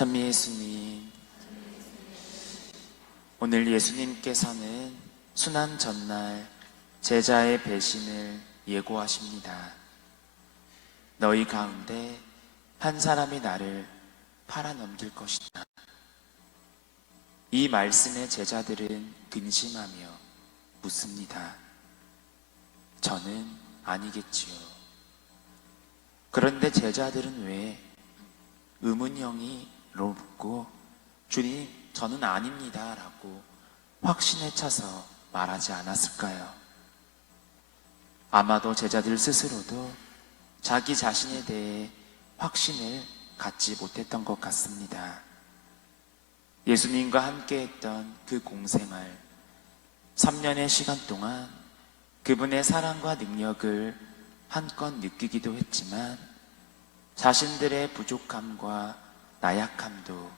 찬미 예수님, 오늘 예수님께서는 순환 전날 제자의 배신을 예고하십니다. 너희 가운데 한 사람이 나를 팔아넘길 것이다. 이 말씀에 제자들은 근심하며 묻습니다. 저는 아니겠지요. 그런데 제자들은 왜 의문형이로 묻고 주님, 저는 아닙니다 라고 확신에 차서 말하지 않았을까요? 아마도 제자들 스스로도 자기 자신에 대해 확신을 갖지 못했던 것 같습니다. 예수님과 함께 했던 그 공생활 3년의 시간 동안 그분의 사랑과 능력을 한껏 느끼기도 했지만 자신들의 부족함과 나약함도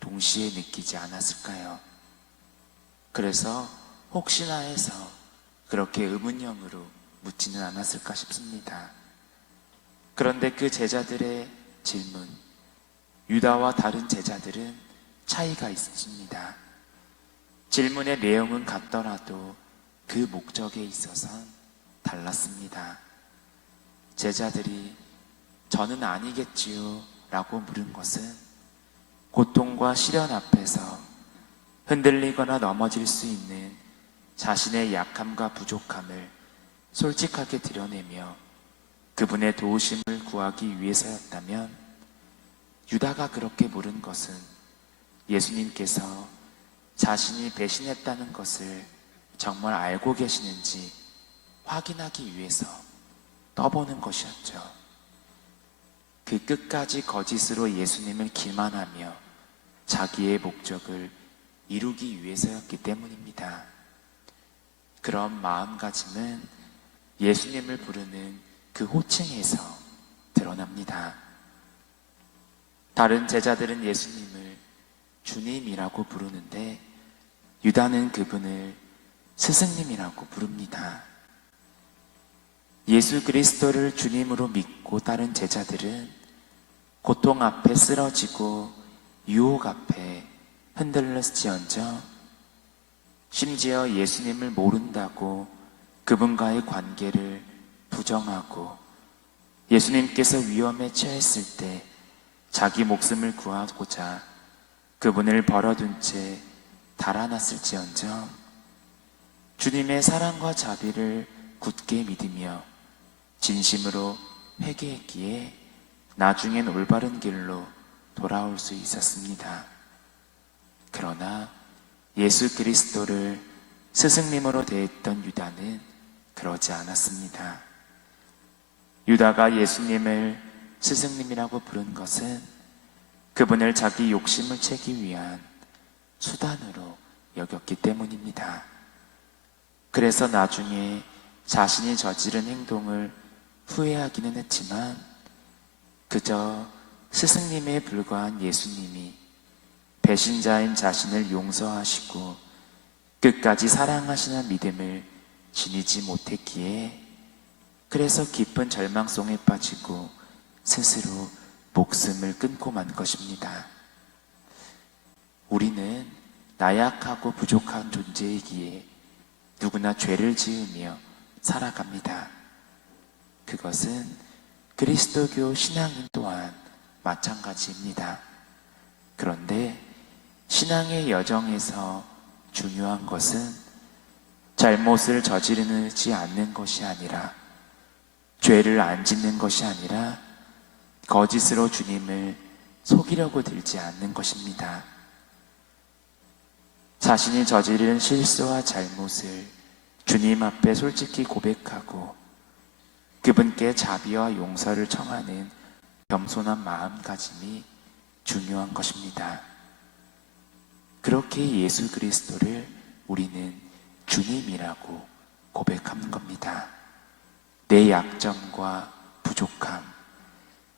동시에 느끼지 않았을까요? 그래서 혹시나 해서 그렇게 의문형으로 묻지는 않았을까 싶습니다. 그런데 그 제자들의 질문, 유다와 다른 제자들은 차이가 있습니다. 질문의 내용은 같더라도 그 목적에 있어선 달랐습니다. 제자들이 저는 아니겠지요 라고 물은 것은 고통과 시련 앞에서 흔들리거나 넘어질 수 있는 자신의 약함과 부족함을 솔직하게 드러내며 그분의 도우심을 구하기 위해서였다면, 유다가 그렇게 물은 것은 예수님께서 자신이 배신했다는 것을 정말 알고 계시는지 확인하기 위해서 떠보는 것이었죠. 그 끝까지 거짓으로 예수님을 기만하며 자기의 목적을 이루기 위해서였기 때문입니다. 그런 마음가짐은 예수님을 부르는 그 호칭에서 드러납니다. 다른 제자들은 예수님을 주님이라고 부르는데 유다는 그분을 스승님이라고 부릅니다. 예수 그리스도를 주님으로 믿고 따른 제자들은 고통 앞에 쓰러지고 유혹 앞에 흔들렸지언정 심지어 예수님을 모른다고 그분과의 관계를 부정하고 예수님께서 위험에 처했을 때 자기 목숨을 구하고자 그분을 벌어둔 채 달아났을지언정 주님의 사랑과 자비를 굳게 믿으며 진심으로 회개했기에 나중엔 올바른 길로 돌아올 수 있었습니다. 그러나 예수 그리스도를 스승님으로 대했던 유다는 그러지 않았습니다. 유다가 예수님을 스승님이라고 부른 것은 그분을 자기 욕심을 채기 위한 수단으로 여겼기 때문입니다. 그래서 나중에 자신이 저지른 행동을 후회하기는 했지만 그저 스승님에 불과한 예수님이 배신자인 자신을 용서하시고 끝까지 사랑하시는 믿음을 지니지 못했기에 그래서 깊은 절망성에 빠지고 스스로 목숨을 끊고 만 것입니다. 우리는 나약하고 부족한 존재이기에 누구나 죄를 지으며 살아갑니다. 그것은 그리스도교 신앙인 또한 마찬가지입니다. 그런데 신앙의 여정에서 중요한 것은 잘못을 저지르지 않는 것이 아니라, 죄를 안 짓는 것이 아니라 거짓으로 주님을 속이려고 들지 않는 것입니다. 자신이 저지른 실수와 잘못을 주님 앞에 솔직히 고백하고 그분께 자비와 용서를 청하는 겸손한 마음가짐이 중요한 것입니다. 그렇게 예수 그리스도를 우리는 주님이라고 고백하는 겁니다. 내 약점과 부족함,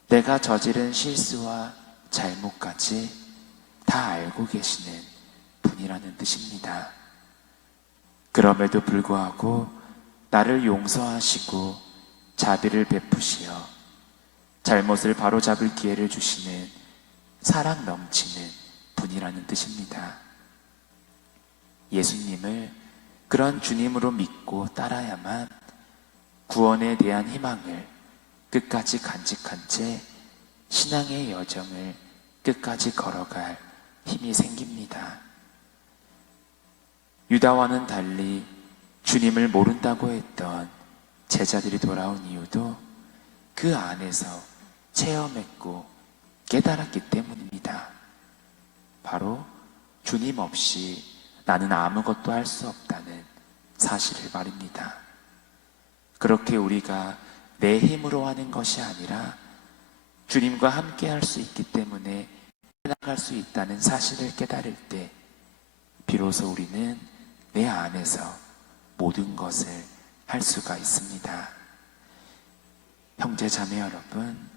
내가 저지른 실수와 잘못까지 다 알고 계시는 분이라는 뜻입니다. 그럼에도 불구하고 나를 용서하시고 자비를 베푸시어 잘못을 바로잡을 기회를 주시는 사랑 넘치는 분이라는 뜻입니다. 예수님을 그런 주님으로 믿고 따라야만 구원에 대한 희망을 끝까지 간직한 채 신앙의 여정을 끝까지 걸어갈 힘이 생깁니다. 유다와는 달리 주님을 모른다고 했던 제자들이 돌아온 이유도 그 안에서 체험했고 깨달았기 때문입니다. 바로 주님 없이 나는 아무것도 할 수 없다는 사실을 말입니다. 그렇게 우리가 내 힘으로 하는 것이 아니라 주님과 함께 할 수 있기 때문에 해나갈 수 있다는 사실을 깨달을 때 비로소 우리는 내 안에서 모든 것을 할 수가 있습니다. 형제 자매 여러분,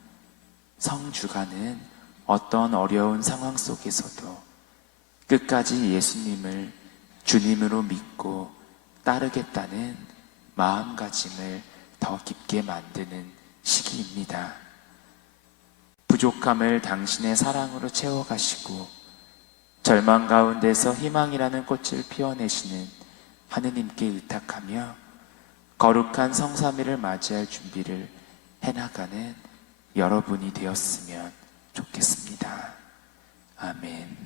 성주가는 어떤 어려운 상황 속에서도 끝까지 예수님을 주님으로 믿고 따르겠다는 마음가짐을 더 깊게 만드는 시기입니다. 부족함을 당신의 사랑으로 채워가시고 절망 가운데서 희망이라는 꽃을 피워내시는 하느님께 의탁하며 거룩한 성삼위를 맞이할 준비를 해나가는 여러분이 되었으면 좋겠습니다. 아멘.